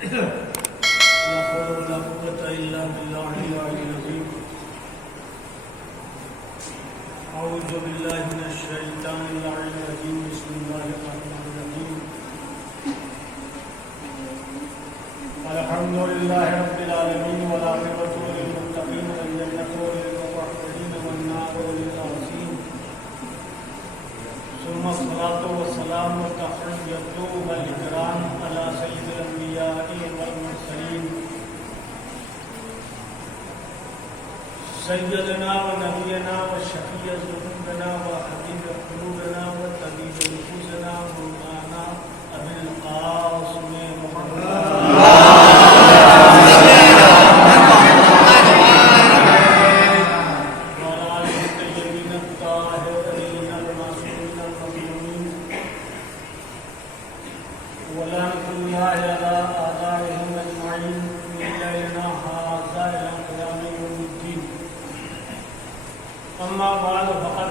لا حول ولا قوة إلا بالله العلي العظيم. أعوذ بالله من الشيطان اللعين الرجيم. بسم الله الرحمن الرحيم. الحمد لله رب العالمين والعاقبة للمتقين والجنة للموحدين والنار للعاصين. ثم الصلاة والسلام والتحية والإكرام على سيد الأنبياء والمرسلين سيدنا ونبينا وشفيع ذنوبنا وحبيب قلوبنا وطبيب نفوسنا مولانا أبي القاسم محمد أما بعد فقد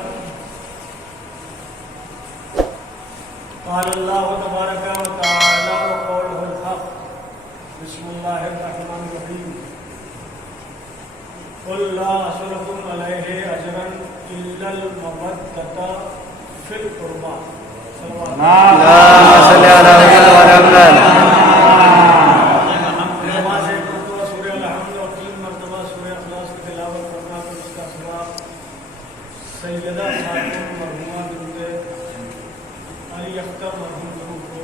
قال الله تبارك وتعالى وقوله الحق. بسم الله الرحمن الرحيم. قل لا أسألكم عليه أجرا إلا المودة في القربى. اللهم صل على محمد. سیدہ خاتون مرحومہ بنت علی اختر مرحوم ضرور کو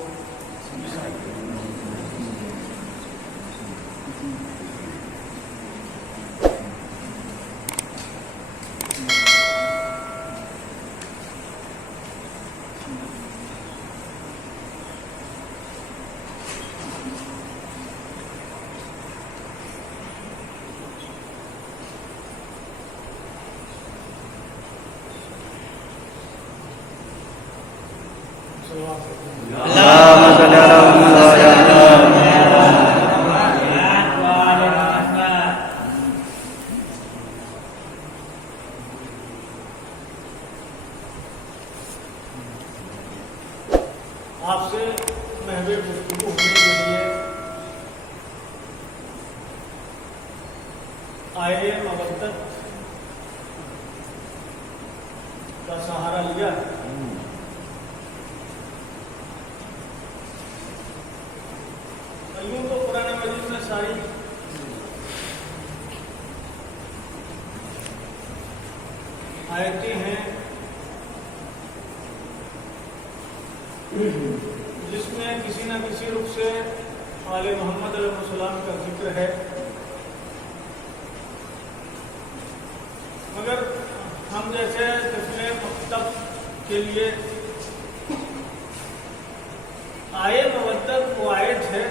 اللهم صل على محمد وعلى آل محمد. آپ سے محو گفتگو ہونے کے لیے آئے مودت کا سہارا لیا ہے. یوں تو قرآن مجید میں ساری آیتیں ہیں جس میں کسی نہ کسی رخ سے آل محمد علیہ السلام کا ذکر ہے، مگر ہم جیسے طفل مکتب کے لیے آئے مودت وہ آیت ہے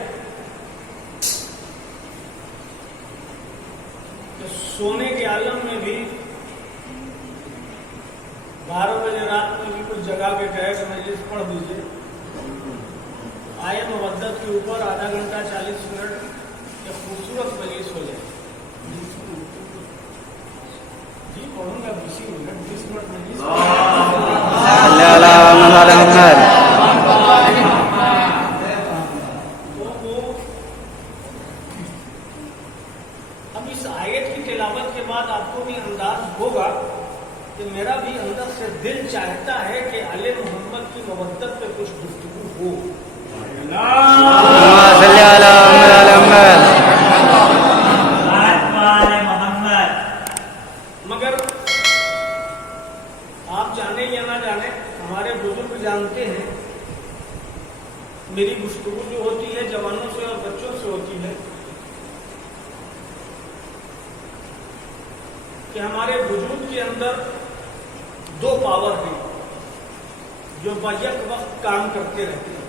کہ سونے کے عالم میں بھی 12 بجے رات میں بھی کچھ جگہ کے کہے کہ مجلس پڑھ دیجیے. آئے مودت کے اوپر آدھا گھنٹہ 40 منٹ ایک خوبصورت مجلس ہو جائے. جی پڑھوں گا 20 منٹ 20 منٹ مجلس. اب اس آیت کی تلاوت کے بعد آپ کو بھی انداز ہوگا کہ میرا بھی اندر سے دل چاہتا ہے کہ آل محمد کی مودت پہ کچھ گفتگو ہو. مگر آپ جانے یا نہ جانے ہمارے بزرگ جانتے ہیں میری گفتگو جو ہوتی ہے جوانوں سے اور بچوں سے ہوتی ہے کہ ہمارے وجود کے اندر 2 پاور ہیں جو بیک وقت کام کرتے رہتے ہیں.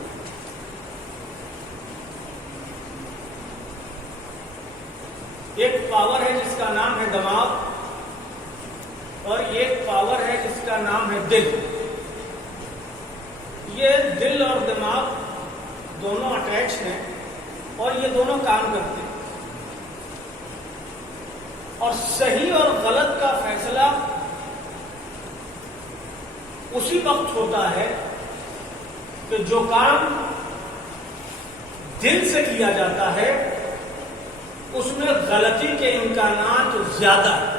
ایک پاور ہے جس کا نام ہے دماغ اور ایک پاور ہے جس کا نام ہے دل. یہ دل اور دماغ دونوں اٹیچ ہیں اور یہ دونوں کام کرتے ہیں اور صحیح اور غلط کا فیصلہ اسی وقت ہوتا ہے کہ جو کام دل سے کیا جاتا ہے اس میں غلطی کے امکانات زیادہ ہیں۔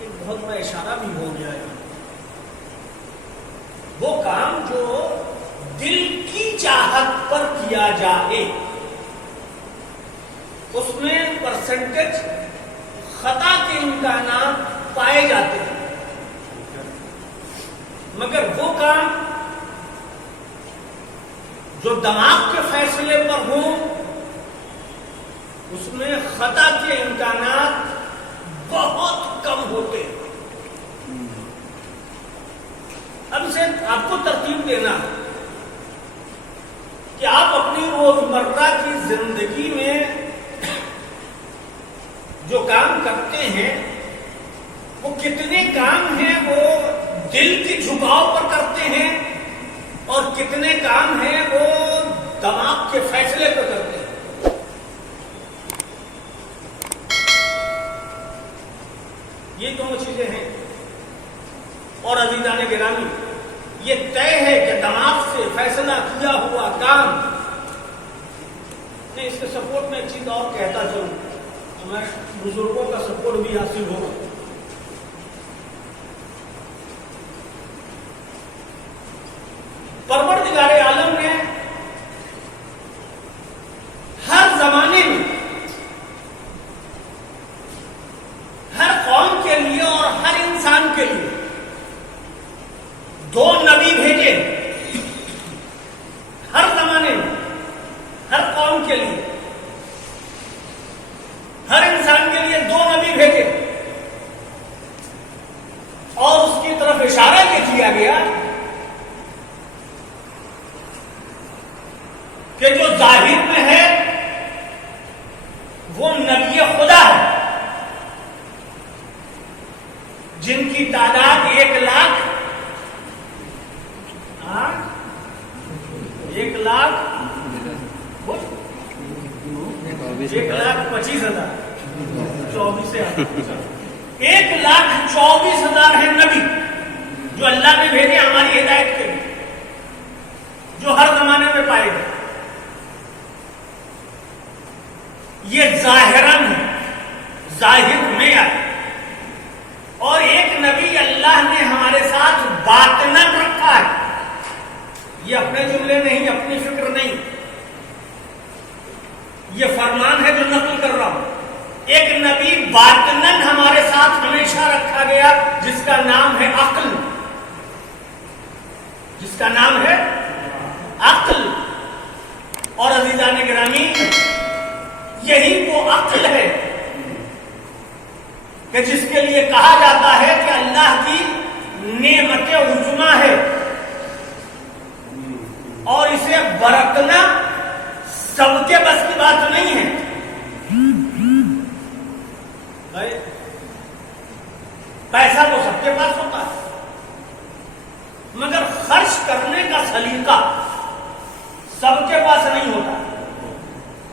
ایک بہت بڑا اشارہ بھی ہو گیا ہے، وہ کام جو دل کی چاہت پر کیا جائے اس میں پرسنٹیج خطا کے امکانات پائے جاتے ہیں، مگر وہ کام جو دماغ کے فیصلے پر ہوں اس میں خطا کے امکانات بہت کم ہوتے ہیں۔ اب اسے آپ کو ترتیب دینا کہ آپ اپنی روزمرہ کی زندگی میں جو کام کرتے ہیں وہ کتنے کام ہیں وہ دل کی جھکاؤ پر کرتے ہیں اور کتنے کام ہیں وہ دماغ کے فیصلے پر کرتے ہیں۔ یہ دونوں چیزیں ہیں، اور عزیزان گرامی یہ طے ہے کہ دماغ سے فیصلہ کیا ہوا کام نہیں۔ اس کے سپورٹ میں ایک چیز اور کہتا چلوں، ہمیں بزرگوں کا سپورٹ بھی حاصل ہوگا۔ پروردگار عالم نے ہر زمانے میں ہر قوم کے لیے اور ہر انسان کے لیے دو نبی بھیجے، ہر زمانے میں ہر قوم کے لیے ہر انسان کے لیے دو نبی بھیجے، اور اس کی طرف اشارہ یہ کیا گیا کہ جو ظاہر میں ہے وہ نبی خدا ہے، جن کی تعداد 1,00,000 1,25,000 1,24,000 ہے نبی جو اللہ نے بھیجے ہماری ہدایت کے لیے، جو ہر زمانے میں پائے گئے۔ یہ ظاہراً ہے، ظاہر میں آئے، اور ایک نبی اللہ نے ہمارے ساتھ باطناً رکھا ہے۔ یہ اپنے جملے نہیں، اپنی فکر نہیں، یہ فرمان ہے جو نقل کر رہا ہوں۔ ایک نبی باطناً ہمارے ساتھ ہمیشہ رکھا گیا جس کا نام ہے عقل، جس کا نام ہے عقل۔ اور عزیزان گرامی یہی وہ عقل ہے کہ جس کے لیے کہا جاتا ہے کہ اللہ کی نعمت عظمی ہے، اور اسے برتنا سب کے بس کی بات نہیں ہے۔ پیسہ تو سب کے پاس ہوتا ہے، مگر خرچ کرنے کا سلیقہ سب کے پاس نہیں ہوتا۔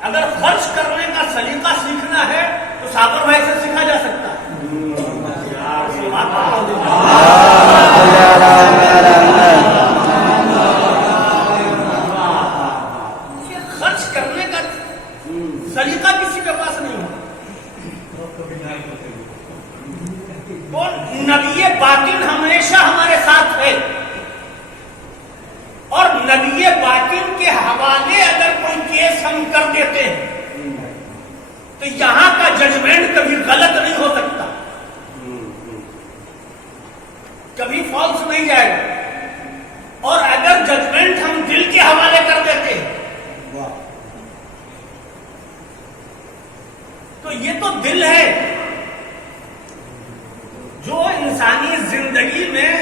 اگر خرچ کرنے کا سلیقہ سیکھنا ہے تو صابر بھائی سے سیکھا جا سکتا ہے۔ خرچ کرنے کا سلیقہ کسی کے پاس نہیں ہوتا۔ تو نبی باطن ہمیشہ ہمارے ساتھ ہے، اور نبی باطن کے حوالے اگر کوئی کیس ہم کر دیتے ہیں تو یہاں کا ججمنٹ کبھی غلط نہیں ہو سکتا، کبھی فالس نہیں جائے گا۔ اور اگر ججمنٹ ہم دل کے حوالے کر دیتے ہیں تو یہ تو دل ہے جو انسانی زندگی میں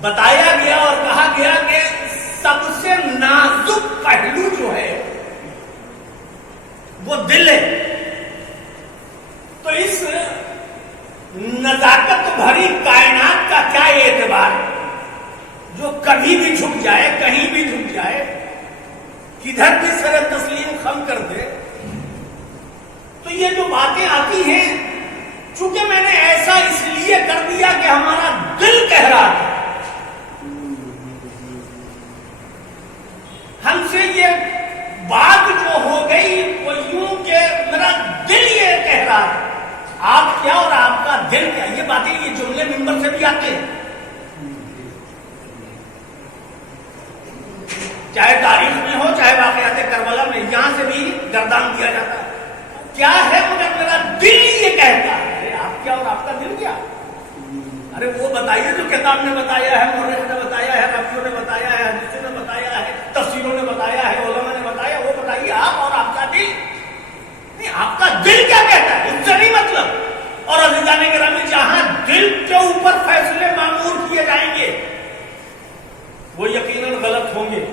بتایا گیا اور کہا گیا کہ سب سے نازک پہلو جو ہے وہ دل ہے۔ تو اس نزاکت بھری کائنات کا کیا اعتبار ہے جو کبھی بھی جھک جائے، کہیں بھی جھک جائے، کدھر بھی سر تسلیم خم کر دے۔ تو یہ جو باتیں آتی ہیں چونکہ میں نے ایسا اس لیے کر دیا کہ ہمارا دل کہہ رہا تھا، چاہے تاریخ میں ہو چاہے واقعات کربلا میں، یہاں سے بھی گردان دیا جاتا ہے. کیا ہے مگر میرا دل یہ کہتا ہے. ارے آپ کیا اور آپ کا دل کیا؟ ارے وہ بتائیے جو کتاب نے بتایا ہے، مورخ نے بتایا ہے، ربیوں نے بتایا ہے، حدیثوں نے بتایا ہے، تفسیروں نے بتایا ہے، علماء نے بتایا. وہ بتائیے آپ اور آپ کا دل. نہیں، آپ کا دل کیا کہتا ہے اس سے نہیں مطلب. اور عزیزان گرامی، جہاں دل کے اوپر فیصلے معمور کیے جائیں گے وہ یقیناً غلط ہوں گے،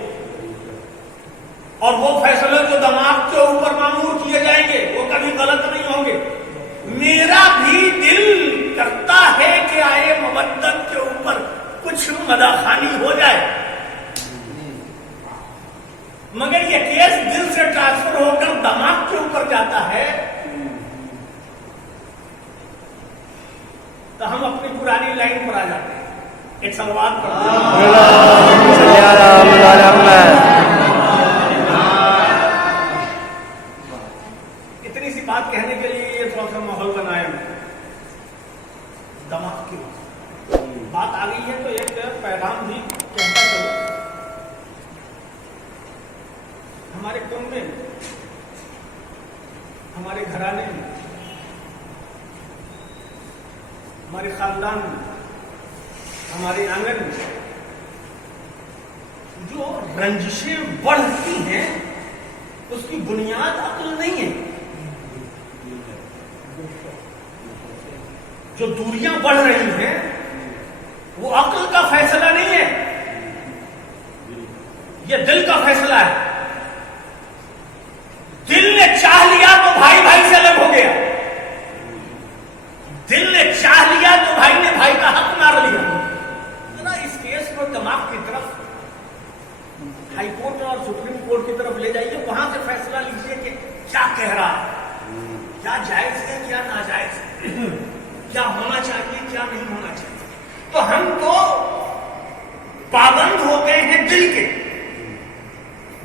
اور وہ فیصلے جو دماغ کے اوپر معمور کیے جائیں گے وہ کبھی غلط نہیں ہوں گے. میرا بھی دل کرتا ہے کہ آئے مودت کے اوپر کچھ مداخانی ہو جائے، مگر یہ کیس دل سے ٹرانسفر ہو کر دماغ کے اوپر جاتا ہے تو ہم اپنی پرانی لائن پر آ جاتے ہیں. ایک سلوات پڑھتے اتنی سی بات کہنے کے لیے یہ تھوڑا سا ماحول بنایا میں. دماغ کی بات آ گئی ہے تو ایک پیغام بھی کہتا چلو. ہمارے قوم میں، ہمارے گھرانے میں، ہمارے خاندان میں، ہمارے آنگن میں جو رنجشیں بڑھتی ہیں اس کی بنیاد عقل نہیں ہے. جو دوریاں بڑھ رہی ہیں وہ عقل کا فیصلہ نہیں ہے، یہ دل کا فیصلہ ہے. دل نے چاہ لیا تو بھائی بھائی سے الگ ہو گیا. دل نے چاہ لیا تو بھائی نے بھائی کا حق مار لیا. ذرا اس کیس کو دماغ کی طرف، ہائی کورٹ اور سپریم کورٹ کی طرف لے جائیے، وہاں سے فیصلہ لیجیے کہ کیا کہہ رہا ہے، کیا جائز ہے کیا ناجائز ہے، کیا ہونا چاہیے کیا نہیں ہونا چاہیے. تو ہم تو پابند ہو گئے ہیں دل کے.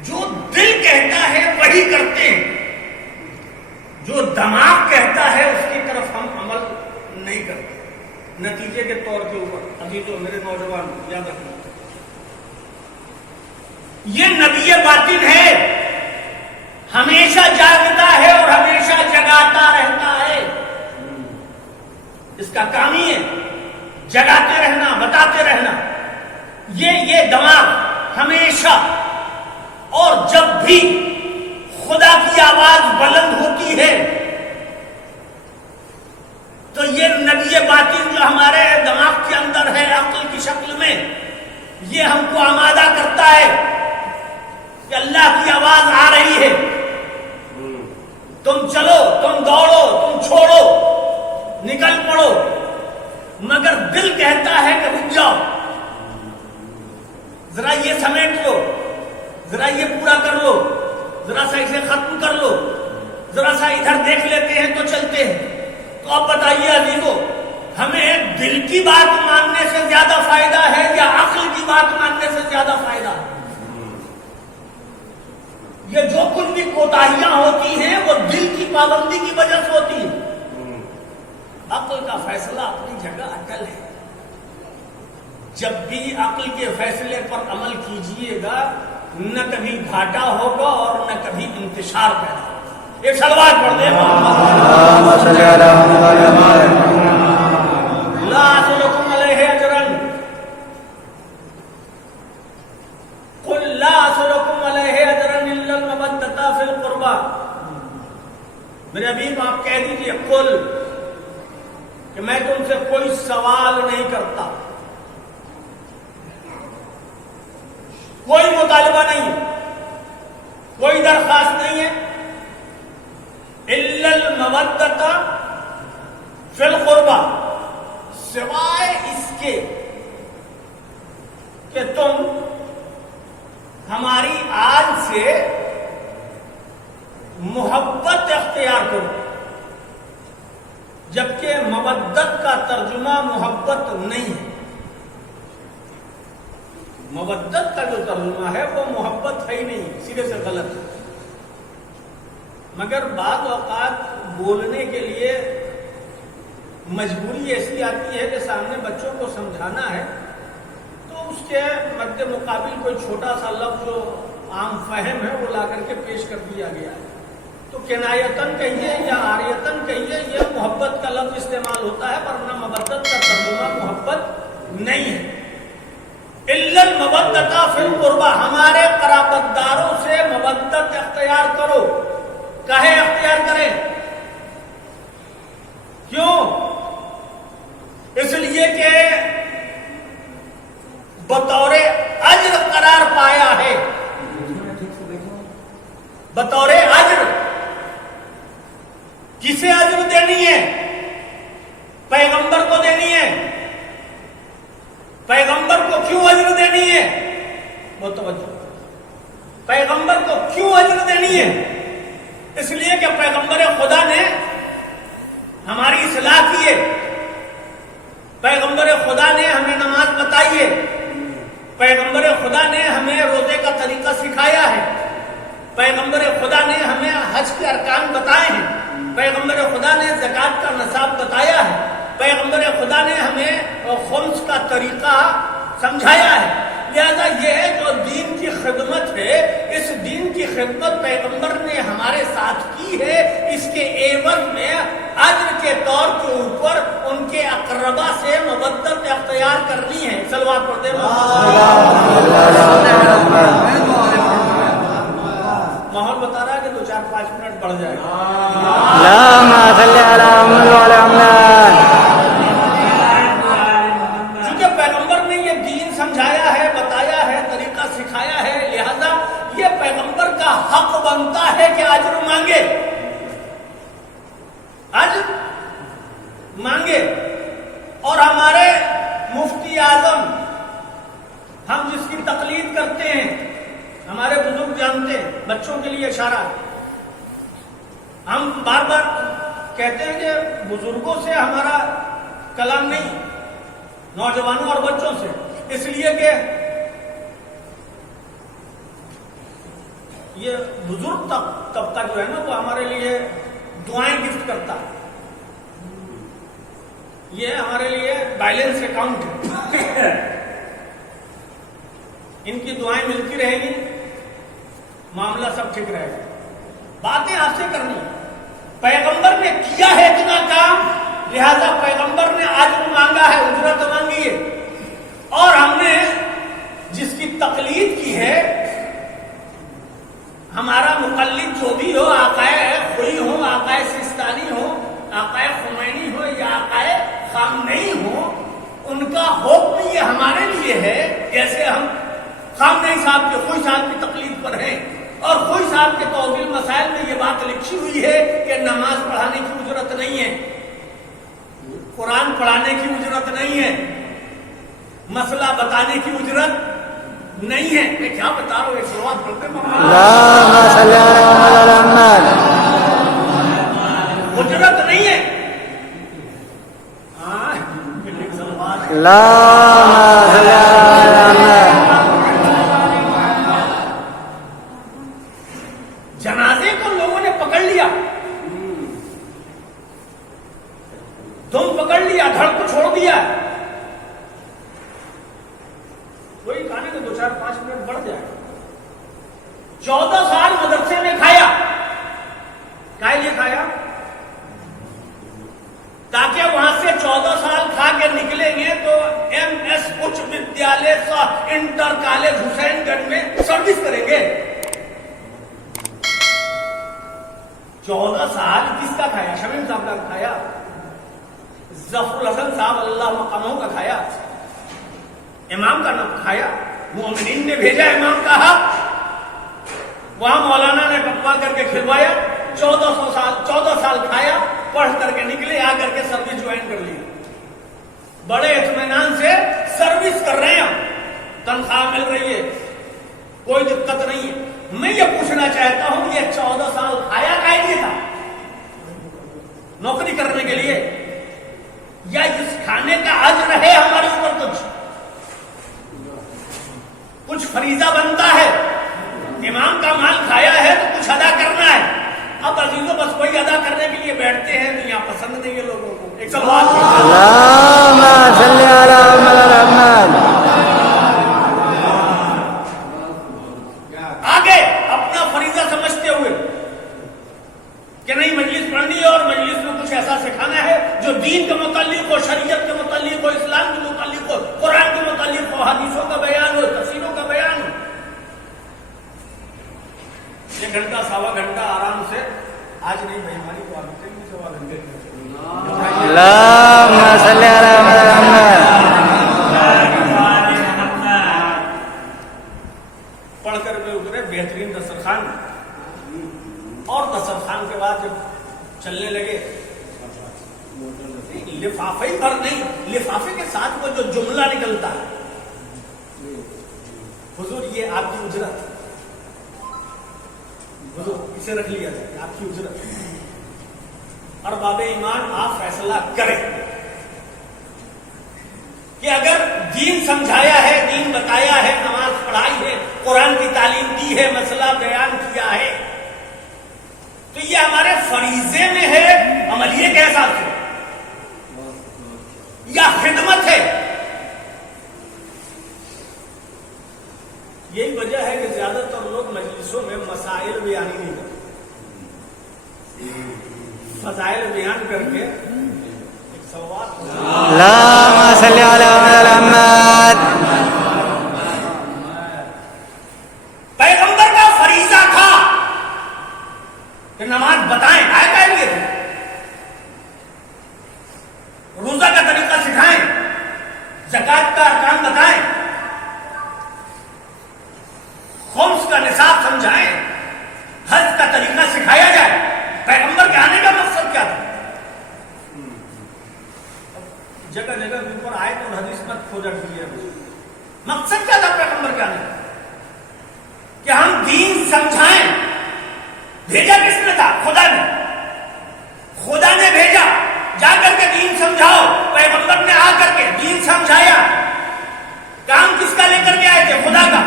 جو دل کہتا ہے وہی کرتے ہیں، جو دماغ کہتا ہے اس کی طرف ہم عمل نہیں کرتے. نتیجے کے طور کے اوپر ابھی تو میرے نوجوان یاد رکھنا، یہ نبی باطن ہے، ہمیشہ جاگتا ہے اور ہمیشہ جگاتا رہتا ہے. اس کا کام ہی ہے جگاتے رہنا، بتاتے رہنا. یہ دماغ ہمیشہ، اور جب بھی خدا کی آواز بلند ہوتی ہے تو یہ نبی باطن جو ہمارے دماغ کے اندر ہے عقل کی شکل میں، یہ ہم کو آمادہ کرتا ہے کہ اللہ کی آواز آ رہی ہے، تم چلو، تم دوڑو، تم چھوڑو، نکل پڑو. مگر دل کہتا ہے کہ رک جاؤ، ذرا یہ سمیٹ لو، ذرا یہ پورا کر لو، ذرا سا اسے ختم کر لو، ذرا سا ادھر دیکھ لیتے ہیں تو چلتے ہیں. تو اب بتائیے عزیزو، ہمیں دل کی بات ماننے سے زیادہ فائدہ ہے یا عقل کی بات ماننے سے زیادہ فائدہ ہے؟ یہ جو کچھ بھی کوتاہیاں ہوتی ہیں وہ دل کی پابندی کی وجہ سے ہوتی ہیں. عقل کا فیصلہ اپنی جگہ اٹل ہے. جب بھی عقل کے فیصلے پر عمل کیجئے گا نہ کبھی گھاٹا ہوگا اور نہ کبھی انتشار پیدا ہوگا. ایک صلوات پڑھ دیں. لا اسألکم علیہ اجرا قل لا اسألکم علیہ اجرا الا المودۃ فی القربى. میرے حبیب آپ کہہ دیجئے قل کہ میں تم سے کوئی سوال نہیں کرتا، کوئی مطالبہ نہیں ہے، کوئی درخواست نہیں ہے. الا المودۃ فی القربى، سوائے اس کے کہ تم ہماری آج سے محبت اختیار کرو. جبکہ مودت کا ترجمہ محبت نہیں ہے. مودت کا جو ترجمہ ہے وہ محبت ہے ہی نہیں، سیدھے سے غلط ہے. مگر بعض اوقات بولنے کے لیے مجبوری ایسی آتی ہے کہ سامنے بچوں کو سمجھانا ہے تو اس کے مد مقابل کوئی چھوٹا سا لفظ جو عام فہم ہے وہ لا کر کے پیش کر دیا گیا ہے. تو کنایتن کہیے یا عاریتن کہیے یہ محبت کا لفظ استعمال ہوتا ہے ورنہ مودت کا ترجمہ محبت نہیں ہے. الا المودۃ فی القربى ہمارے قرابت داروں سے مودت اختیار کرو. کاہے اختیار کریں؟ کیوں؟ اس لیے کہ بطور اجر قرار پایا ہے. بطور اجر. کسے اجر دینی ہے؟ پیغمبر کو دینی ہے. پیغمبر کو کیوں اجر دینی ہے؟ بہت توجہ. پیغمبر کو کیوں اجر دینی ہے؟ اس لیے کہ پیغمبر خدا نے ہماری اصلاح کی ہے. پیغمبر خدا نے ہمیں نماز بتائی ہے. پیغمبر خدا نے ہمیں روزے کا طریقہ سکھایا ہے. پیغمبر خدا نے ہمیں حج کے ارکان بتائے ہیں. پیغمبر خدا نے زکوٰۃ کا نصاب بتایا ہے. پیغمبر خدا نے ہمیں خمس کا طریقہ سمجھایا ہے. لہذا یہ جو دین کی خدمت ہے اس دین کی خدمت پیغمبر نے ہمارے ساتھ کی ہے. اس کے عوض میں اجر کے طور کے اوپر ان کے اقربا سے مودت اختیار کرنی ہے. صلوات پڑھ دیں. ماحول بتا رہا ہے کہ 2-4-5 منٹ بڑھ جائے گا. چونکہ پیغمبر نے یہ دین سمجھایا ہے, بتایا ہے, طریقہ سکھایا ہے, لہذا یہ پیغمبر کا حق بنتا ہے کہ اجر مانگے. اجر مانگے. اور ہمارے مفتی اعظم ہم جس کی تقلید کرتے ہیں ہمارے بزرگ جانتے ہیں. بچوں کے لیے اشارہ. ہم بار بار کہتے ہیں کہ بزرگوں سے ہمارا کلام نہیں, نوجوانوں اور بچوں سے. اس لیے کہ یہ بزرگ طبقہ جو ہے نا وہ ہمارے لیے دعائیں گفٹ کرتا ہے. یہ ہمارے لیے بیلنس اکاؤنٹ ہے. ان کی دعائیں ملتی رہیں گی, معاملہ سب ٹھیک رہے گا. باتیں آپ سے کرنی. پیغمبر نے کیا ہے اتنا کام, لہذا پیغمبر نے اجر مانگا ہے, اجرت مانگی ہے. اور ہم نے جس کی تقلید کی ہے, ہمارا مقلد جو بھی ہو, آقائے خوئی ہو, آقائے سستانی ہو, آقائے خمینی ہو یا آقائے خامنئی ہو, ان کا حکم یہ ہمارے لیے ہے. جیسے ہم خامنئی صاحب کے, خوئی صاحب کی تقلید پر ہیں, اور خوئی صاحب کے توضیح مسائل میں یہ بات لکھی ہوئی ہے کہ نماز پڑھانے کی اجرت نہیں ہے, قرآن پڑھانے کی اجرت نہیں ہے, مسئلہ بتانے کی اجرت نہیں ہے. میں کیا بتا رہا ہوں, ایک صلوات پڑھتے ہیں. اجرت نہیں ہے. جنازے کو لوگوں نے پکڑ لیا, تم پکڑ لیا, دھڑ کو چھوڑ دیا. وہی کھانے کو 2-4-5 منٹ بڑھ جائے. 14 سال مدرسے میں کھایا. کائے لیے کھایا؟ تاکہ وہاں سے 14 سال کھا کے نکلیں گے تو MS اچ ودیالیہ انٹر کالج حسین گنج میں سروس کریں گے. 14 سال کس کا کھایا؟ شمیم صاحب کا کھایا, ظفر الحسن صاحب اللہ مقاموں کا کھایا, امام کا نام کھایا. مومنین نے بھیجا امام کا حق, وہاں مولانا نے پکوا کر کے کھلوایا. 14 سال کھایا, پڑھ کر کے نکلے, آ کر کے سروس جوائن کر لی. بڑے اطمینان سے سروس کر رہے ہیں, تنخواہ مل رہی ہے, کوئی دقت نہیں ہے. میں یہ پوچھنا چاہتا ہوں یہ 14 سال کھایا کا لیے تھا, نوکری کرنے کے لیے, یا اس کھانے کا اجر ہے ہمارے اوپر کچھ فریضہ بنتا ہے. امام کا مال کھایا ہے تو کچھ ادا کرنا ہے. اب عزیزوں بس وہی ادا کرنے کے لیے بیٹھتے ہیں تو یہاں پسند نہیں ہے لوگوں کو. ایک سوال, اللهم صل على محمد. پڑھ کر کے اترے بہترین دسترخوان، اور دسترخوان کے بعد جب چلنے لگے لفافے ہی بھر نہیں، لفافے کے ساتھ وہ جو جملہ نکلتا ہے، حضور یہ آپ کی اجرت، حضور اسے رکھ لیا جائے آپ کی اجرت، اور باب ایمان آپ فیصلہ کریں کہ اگر دین سمجھایا ہے، دین بتایا ہے، نماز پڑھائی ہے، قرآن کی تعلیم دی ہے، مسئلہ بیان کیا ہے، تو یہ ہمارے فریضے میں ہے عملیے کے حساب سے یا خدمت ہے؟ یہی وجہ ہے کہ زیادہ تر لوگ مجلسوں میں مسائل بیانی نہیں کرتے، فضائل بیان کر کے ایک سوال اللهم صل على محمد. پیغمبر کا فریضہ تھا کہ نماز بتائیں، آئے کہہ لیے تھے، روزہ کا طریقہ سکھائیں، زکات کا ارکان بتائیں، خمس کا نصاب سمجھائیں، حج کا طریقہ سکھایا جائے۔ پیغمبر کے آنے کا مقصد کیا تھا؟ جگہ جگہ کے اوپر آئے تو حدیث مت کھوجا کیجیے، مقصد کیا تھا پیغمبر کے آنے کا؟ کہ ہم دین سمجھائیں۔ بھیجا کس نے تھا؟ خدا نے، خدا نے بھیجا، جا کر کے دین سمجھاؤ۔ پیغمبر نے آ کر کے دین سمجھایا۔ کام کس کا لے کر کے آئے تھے؟ خدا کا۔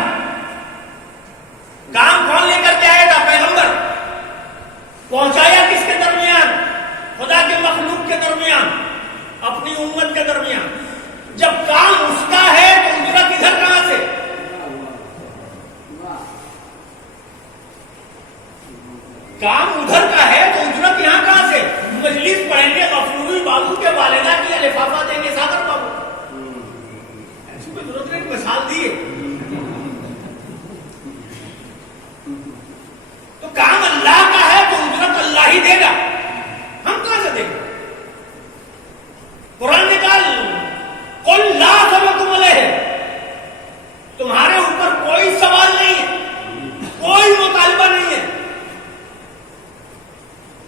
کام کون لے کر کے آیا تھا؟ پیغمبر۔ پہنچایا کس کے درمیان؟ خدا کے مخلوق کے درمیان، اپنی امت کے درمیان۔ جب کام اس کا ہے تو اجرت ادھر کہاں سے؟ کام ادھر کا ہے تو اجرت یہاں کہاں سے؟ مجلس پڑھیں گے، غفوری بابو کے والدہ کی لفافہ دیں گے ساگر بابو، ایسی کوئی ضرورت نہیں، مثال دیے۔ تو کام اللہ کا ہے تو اجرت اللہ ہی دے گا، ہم کہاں سے دیں گے؟ قرآن نے کہا قل لا اسألکم علیہ، تمہارے اوپر کوئی سوال نہیں ہے، کوئی مطالبہ نہیں ہے،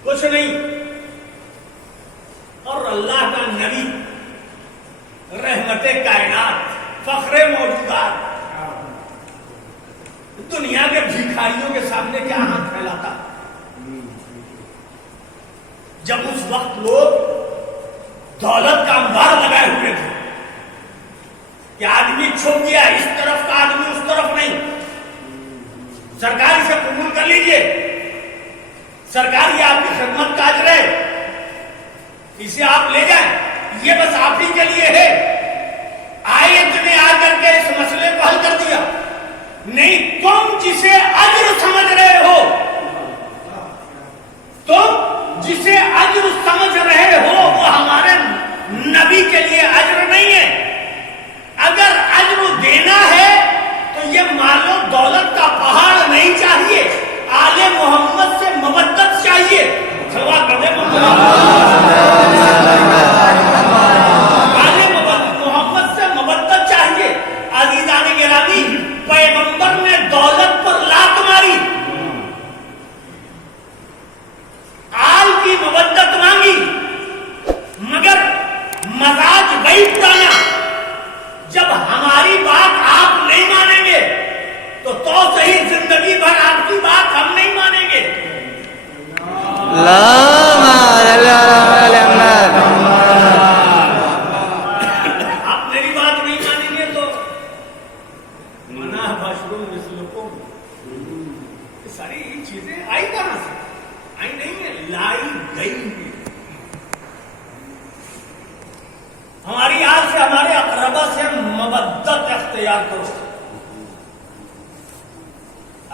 کچھ نہیں۔ اور اللہ کا نبی، رحمت کائنات، فخر موجودات، دنیا کے بھیکھائیوں کے سامنے کیا ہاتھ پھیلاتا؟ جب اس وقت لوگ دولت کا انبار لگائے ہوئے تھے کہ آدمی چھپ گیا، اس طرف کا آدمی اس طرف نہیں، سرکار اسے قبول کر لیجئے، سرکار یہ آپ کی خدمت کا اجر ہے، اسے آپ لے جائیں، یہ بس آپ ہی کے لیے ہے۔ آیت نے آ کر کے اس مسئلے کو حل کر دیا۔ نہیں، تم جسے اجر سمجھ رہے ہو، تم جسے اجر سمجھ رہے ہو وہ ہمارے نبی کے لیے اجر نہیں ہے۔ اگر اجر دینا ہے تو یہ مال و دولت کا پہاڑ نہیں چاہیے، آل محمد سے مودت چاہیے۔ سوال کر دیں آل محمد سے مودت چاہیے۔ عزیزان گرامی، پیغمبر نے دولت پر لات ماری، آل کی مودت مانگی، مگر مزاج وہی پرانا، جب ہماری بات آپ نہیں مانیں گے تو صحیح زندگی بھر آپ کی بات ہم نہیں مانیں گے۔ اللهم صل على محمد. آپ میری بات نہیں مانیں گے تو منا بشرم مثلکم، یہ ساری چیزیں آئی کہاں سے؟ آئی نہیں ہے، لائی گئی ہے۔ ہماری آج سے ہمارے اقربا سے مودت اختیار کرو۔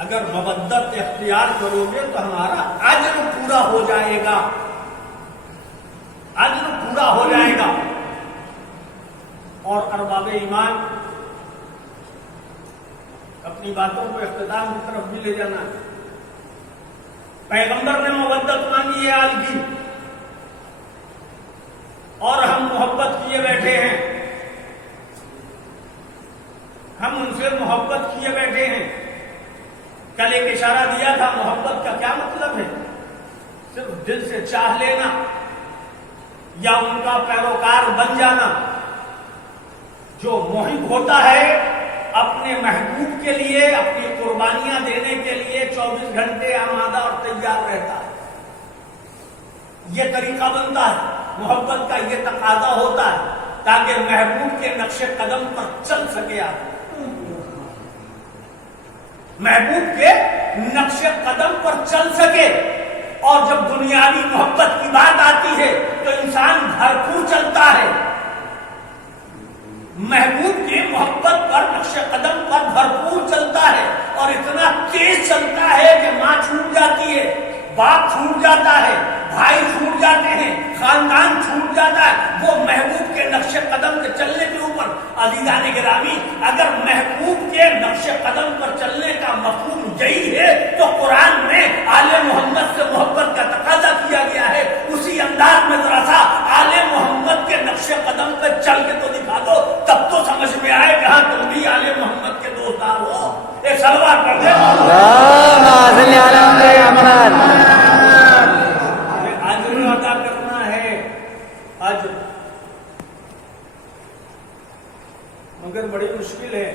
اگر مودت اختیار کرو گے تو ہمارا اجر پورا ہو جائے گا، اجر پورا ہو جائے گا۔ اور ارباب ایمان، اپنی باتوں کو اختتام کی طرف بھی لے جانا ہے۔ پیغمبر نے مودت مانگی ہے آل کی، اور ہم محبت کیے بیٹھے ہیں، ہم ان سے محبت کیے بیٹھے ہیں۔ کل ایک اشارہ دیا تھا، محبت کا کیا مطلب ہے؟ صرف دل سے چاہ لینا یا ان کا پیروکار بن جانا۔ جو محب ہوتا ہے اپنے محبوب کے لیے اپنی قربانیاں دینے کے لیے 24 گھنٹے آمادہ اور تیار رہتا ہے۔ یہ طریقہ بنتا ہے، محبت کا یہ تقاضا ہوتا ہے تاکہ محبوب کے نقش قدم پر چل سکے آپ، محبوب کے نقش قدم پر چل سکے۔ اور جب دنیاوی محبت کی بات آتی ہے تو انسان بھرپور چلتا ہے، محبوب کی محبت پر نقش قدم پر بھرپور چلتا ہے، اور اتنا تیز چلتا ہے کہ ماں چھوٹ جاتی ہے، باپ چھوٹ جاتا ہے، بھائی چھوٹ جاتے ہیں، خاندان چھوٹ جاتا ہے، وہ محبوب کے نقش قدم کے چلنے کے اوپر۔ عزیزان گرامی، اگر محبوب کے نقش قدم پر چلنے کا مفہوم یہی ہے تو قرآن میں آل محمد سے محبت کا تقاضا کیا گیا ہے۔ اسی انداز میں ذرا سا آل محمد کے نقش قدم پہ چل کے تو دکھا دو، تب تو سمجھ میں آئے کہ ہاں تم بھی آل محمد کے دوستدار ہو۔ ایک سلوات پڑھ دے، اللهم صل على محمد۔ اجر ادا کرنا ہے، اجر، مگر بڑی مشکل ہے۔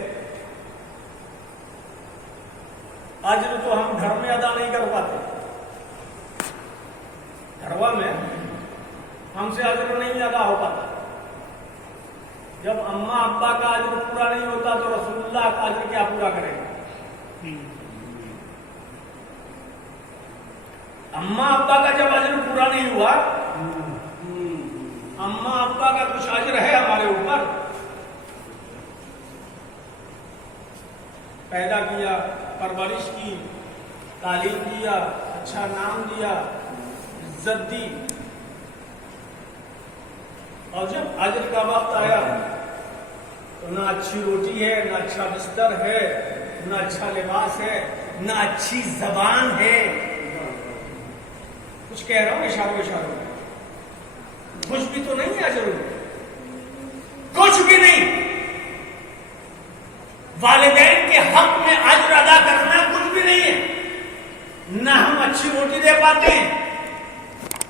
اجر تو ہم گھر میں ادا نہیں کر پاتے، گھروا میں ہم سے اجر نہیں ادا ہو پاتا۔ جب اماں ابا کا اجر پورا نہیں ہوتا تو رسول اللہ کا اجر کیا پورا کرے گا؟ اماں ابا کا جب اجر پورا نہیں ہوا، اماں ابا کا کچھ اجر ہے ہمارے اوپر، پیدا کیا، پرورش کی، تعلیم دیا، اچھا نام دیا، عزت دی، اور جب اجر کا وقت آیا تو نہ اچھی روٹی ہے، نہ اچھا بستر ہے، نہ اچھا لباس ہے، نہ اچھی زبان ہے۔ کچھ کہہ رہا ہوں اشاروں کچھ بھی تو نہیں ہے اجر، کچھ بھی نہیں۔ والدین کے حق میں اجر ادا کرنا کچھ بھی نہیں ہے۔ نہ ہم اچھی روٹی دے پاتے ہیں،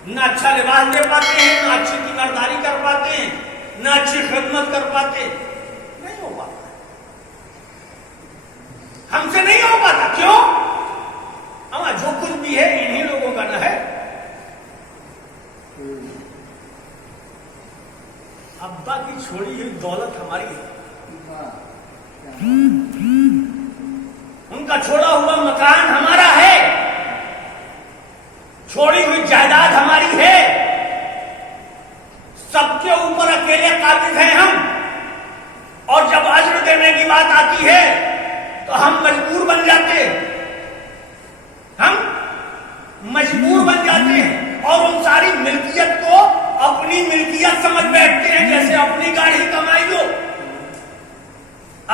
نہ اچھا لباس دے پاتے ہیں، نہ اچھی تیمارداری کر پاتے ہیں، نہ اچھی خدمت کر پاتے ہیں، نہیں ہو پاتا، ہم سے نہیں ہو پاتا۔ کیوں؟ اما جو کچھ بھی ہے انہی لوگوں کا نہ ہے۔ ابا کی چھوڑی ہوئی دولت ہماری ہے، ان کا چھوڑا ہوا مکان ہمارا ہے، چھوڑی ہوئی جائیداد ہماری ہے، سب کے اوپر اکیلے قابض ہیں ہم۔ اور جب اجر دینے کی بات آتی ہے تو ہم مجبور بن جاتے ہیں، ہم مجبور بن جاتے ہیں، اور ان ساری ملکیت کو اپنی ملکیت سمجھ بیٹھتے ہیں، جیسے اپنی گاڑی کمائی لو،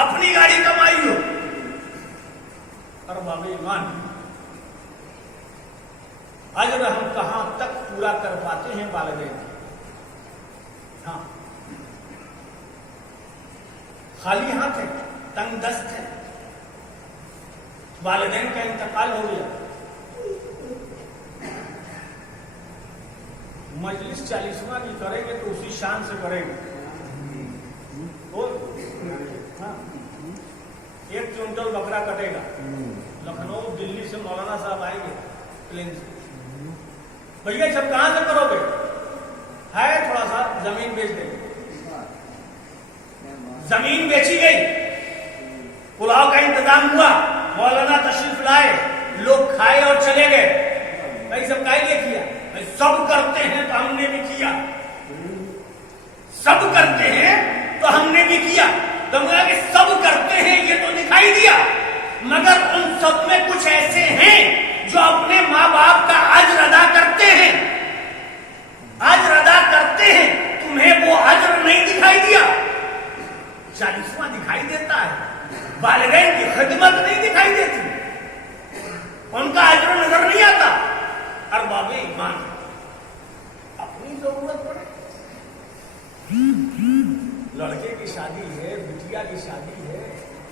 اپنی گاڑی کمائی لو۔ اور باب ایمان، اجر ہم کہاں تک پورا کر پاتے ہیں والدین؟ ہاں، خالی ہاتھ ہیں، تنگ دست ہیں، والدین کا انتقال ہو گیا، مجلس 40واں کی کریں گے تو اسی شان سے کریں گے۔ ایک کیونٹل بکرا کٹے گا، لکھنؤ دلی سے مولانا صاحب آئیں گے پلین سے، بھیا سب کہاں سے کرو گے؟ ہے تھوڑا سا زمین بیچ دیں گے۔ زمین بیچی گئی، پلاؤ کا انتظام ہوا، مولانا تشریف لائے، لوگ کھائے اور چلے گئے۔ بھائی سب کا لیے کیا؟ سب کرتے ہیں تو ہم نے بھی کیا، سب کرتے ہیں تو ہم نے بھی کیا۔ تو کہ سب کرتے ہیں یہ تو دکھائی دیا، مگر ان سب میں کچھ ایسے ہیں جو اپنے ماں باپ کا اجر ادا کرتے ہیں، اجر ادا کرتے ہیں، تمہیں وہ اجر نہیں دکھائی دیا، 40واں دکھائی دیتا ہے، والدین کی خدمت نہیں دکھائی دیتی، ان کا اجر نظر نہیں آتا۔ ارباب ایمان، اپنی ضرورت پڑے لڑکے کی شادی ہے, بٹیا کی شادی ہے,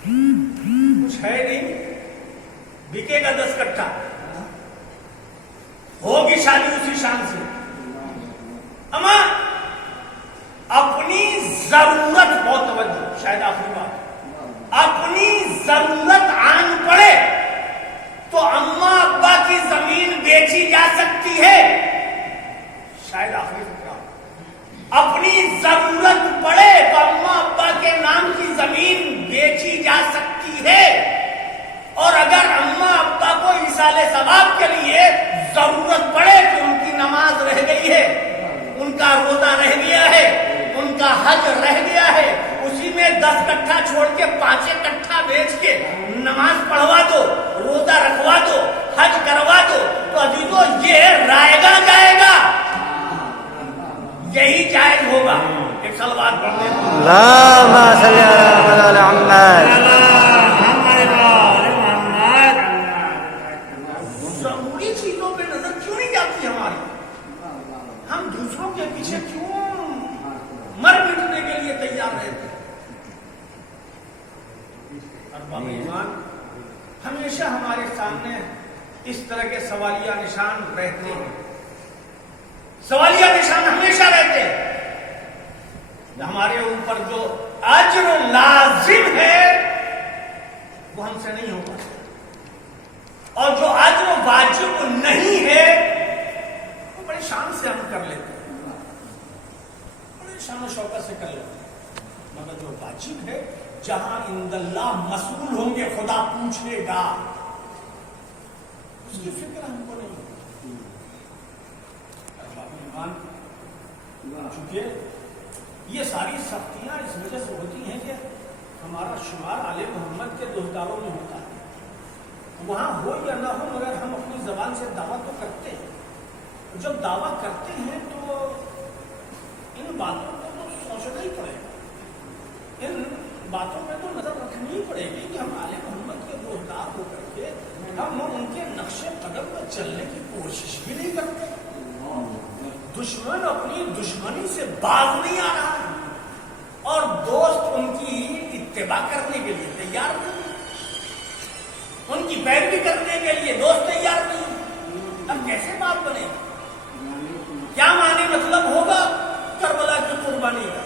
کچھ ہے نہیں, بکے گا 10 کٹھا, ہوگی شادی اسی شان سے. اما اپنی ضرورت, بہت توجہ, شاید آخری بات, اپنی ضرورت آن پڑے تو اماں ابا کی زمین بیچی جا سکتی ہے. شاید آخری فکرہ, اپنی ضرورت پڑے تو اماں ابا کے نام کی زمین بیچی جا سکتی ہے. اور اگر اماں ابا کو ایصال ثواب کے لیے ضرورت پڑے کہ ان کی نماز رہ گئی ہے, ان کا روزہ رہ گیا ہے, ان کا حج رہ گیا ہے, اسی میں 10 کٹھا چھوڑ کے 5 کٹھا بیچ کے نماز پڑھوا دو, روزہ رکھوا دو, حج کروا دو, تو عزیزو یہ رائے گا جائے گا, یہی جائز ہوگا. ایک سلوات پڑھتے ہیں. اللهم صل على محمد. ضروری چیزوں پہ نظر کیوں نہیں جاتی ہماری؟ ہم دوسروں کے پیچھے کیوں مر مٹنے کے لیے تیار رہتے ہیں؟ ارباب ایمان ہمیشہ ہمارے سامنے اس طرح کے سوالیہ نشان رہتے ہیں, سوالیہ نشان ہمیشہ رہتے ہیں. ہمارے اوپر جو اجر لازم ہے وہ ہم سے نہیں ہوگا, اور جو اجر واجب نہیں ہے وہ بڑی شان سے ہم کر لیتے ہیں, بڑی شان و شوکت سے کر لیتے ہیں. مگر جو واجب ہے, جہاں عند اللہ مسئول ہوں گے, خدا پوچھے گا, اس کی فکر ہم کو نہیں ہوگی. چونکہ یہ ساری سختیاں اس وجہ سے ہوتی ہیں کہ ہمارا شمار آل محمد کے دوستداروں میں ہوتا ہے. وہاں ہو یا نہ ہو, مگر ہم اپنی زبان سے دعویٰ تو کرتے ہیں. جب دعویٰ کرتے ہیں تو ان باتوں کو تو سوچنا ہی پڑے گا, ان باتوں پہ تو نظر رکھنی ہی پڑے گی کہ ہم آل محمد کے دوستدار ہو کر کے ہم ان کے نقش قدم پر چلنے کی کوشش بھی نہیں کرتے. دشمن اپنی دشمنی سے باز نہیں آ رہا ہے, اور دوست ان کی اتباع کرنے کے لیے تیار نہیں, ان کی پیروی کرنے کے لیے دوست تیار نہیں. اب کیسے بات بنے گی؟ کیا معنی مطلب ہوگا کربلا کی قربانی کا؟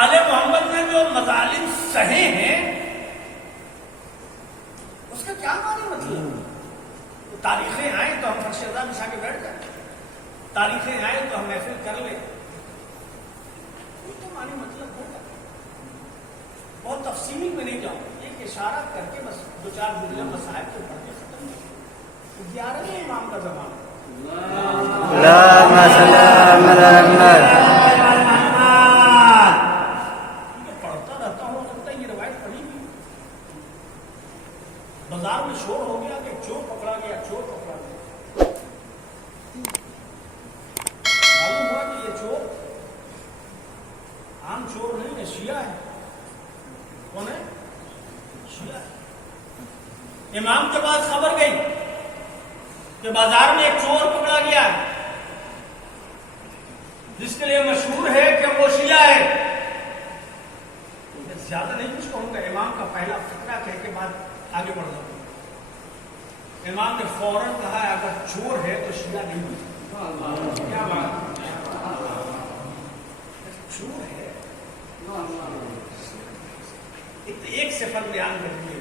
آل محمد نے جو مظالم سہے ہیں اس کا کیا معنی مطلب؟ تاریخیں آئیں تو ہم فرش ازاں بچھا کے بیٹھ جائیں, تاریخیں آئیں تو ہم محفل کر لیں, کوئی تو معنی مطلب ہوگا. بہت تفصیلی میں نہیں جاؤں, ایک اشارہ کر کے بس 2-4 جملے مصائب کے پڑھ کے ختم کر. 11ویں امام کا زمانہ, اللهم صل على محمد. پڑھتا رہتا ہوں, سکتا ہے یہ روایت پڑھی بھی. بازار میں شور ہو گیا کہ چور پکڑا گیا, چور پکڑا گیا. معلوم ہوا کہ یہ چور عام چور نہیں ہے, شیعہ ہے. کون ہے؟ شیعہ ہے. امام کے پاس خبر گئی کہ بازار میں ایک چور پکڑا گیا ہے, جس کے لیے مشہور ہے کہ وہ شیعہ ہے. زیادہ نہیں کچھ کہوں گا, امام کا پہلا فقرہ کہہ کے بعد آگے بڑھ جاؤں. امام نے فوراً کہا ہے اگر چور ہے تو شیعہ نہیں ہے. کیا بات, چور ہے. ایک صفت بیان کر دیے,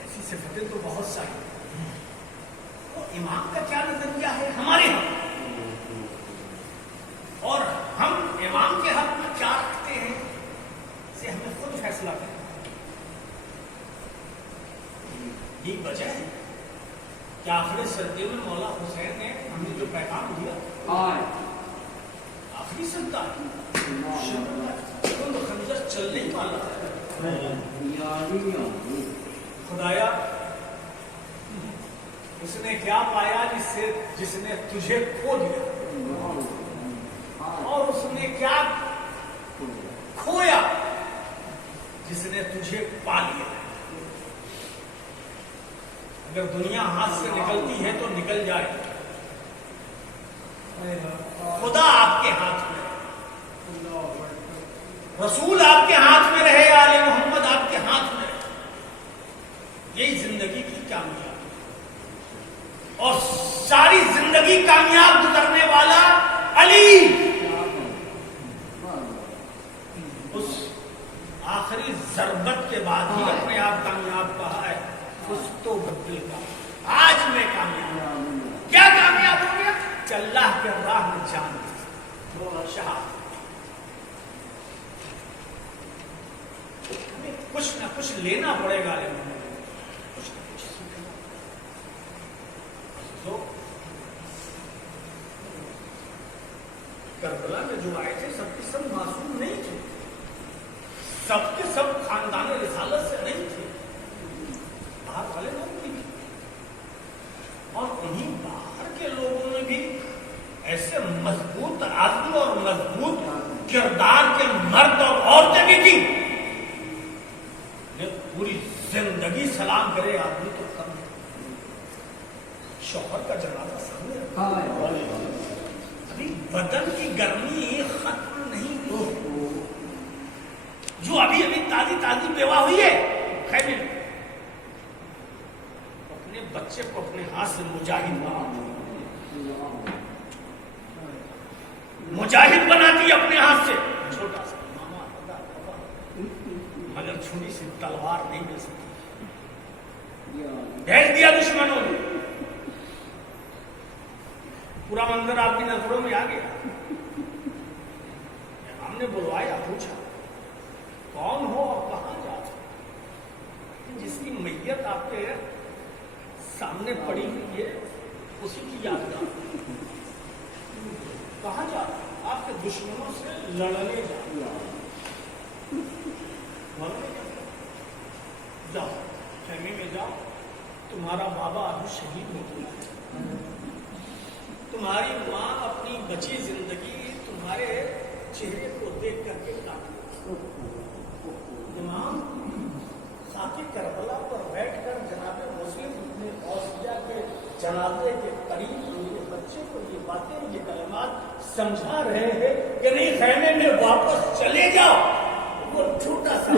ایسی صفتیں تو بہت ساری. تو امام کا کیا نظریہ ہے ہمارے حق, اور ہم امام کے حق میں کیا رکھتے ہیں, اسے ہمیں خود فیصلہ کریں. یہ وجہ ہے کہ آخری سردی میں مولا حسین نے ہمیں جو پیغام دیا, آخری سردہ تو خنجر چلنے ہی والا ہے. خدایا اس نے کیا پایا جس نے تجھے کھو دیا, اور اس نے کیا کھویا جس نے تجھے پا لیا. اگر دنیا ہاتھ سے نکلتی ہے تو نکل جائے, خدا آپ کے ہاتھ میں. رسول آپ کے ہاتھ میں رہے، آل محمد آپ کے ہاتھ میں رہے، یہی زندگی کی کامیابی، اور ساری زندگی کامیاب گزرنے والا علی، اس آخری ضربت کے بعد ہی اپنے آپ کامیاب کہا ہے، اس تو بدل کا آج میں کامیاب ہوں۔ کیا کامیاب ہو گیا؟ کہ اللہ کے راہ میں جان شہادت۔ ہمیں کچھ نہ کچھ لینا پڑے گا، کچھ نہ کچھ سیکھنا۔ تو کربلا میں جو آئے تھے سب کے سب معصوم نہیں تھے، سب کے سب خاندان رسالت سے نہیں تھے، باہر والے لوگ بھی، اور انہیں باہر کے لوگوں نے بھی ایسے مضبوط عزم اور مضبوط کردار کے مرد اور عورتیں بھی تھی۔ پوری زندگی سلام کرے آدمی تو کم ہے۔ شوہر کا جنازہ سامنے، ابھی بدن کی گرمی ختم نہیں ہوئی، جو ابھی تازی بیوہ ہوئی ہے، خیمے میں اپنے بچے کو اپنے ہاتھ سے مجاہد بناتی ہے اپنے ہاتھ سے، چھوٹا سا ماما بابا، مگر چھوٹی سی تلوار نہیں مل سکتی، بھیج دیا دشمنوں نے۔ پورا منظر آپ کی نظروں میں آ گیا، ہم نے بلوایا، پوچھا کون ہو اور کہاں جاتے؟ جس کی میت آپ کے سامنے پڑی ہوئی ہے اسی کی یادگار، کہاں جاتے؟ آپ کے دشمنوں سے لڑنے جاؤ، خیمے میں جاؤ، تمہارا بابا ابھی شہید ہو گیا ہے، تمہاری ماں اپنی بچی زندگی تمہارے چہرے کو دیکھ کر کے کاٹتی، امام خاک کربلا پر بیٹھ کر جناب مسلم اپنے غوثیہ کے جنازے کے قریب میرے بچے کو یہ باتیں، یہ کلمات سمجھا رہے ہیں کہ نہیں خیمے میں واپس چلے جاؤ۔ وہ چھوٹا سا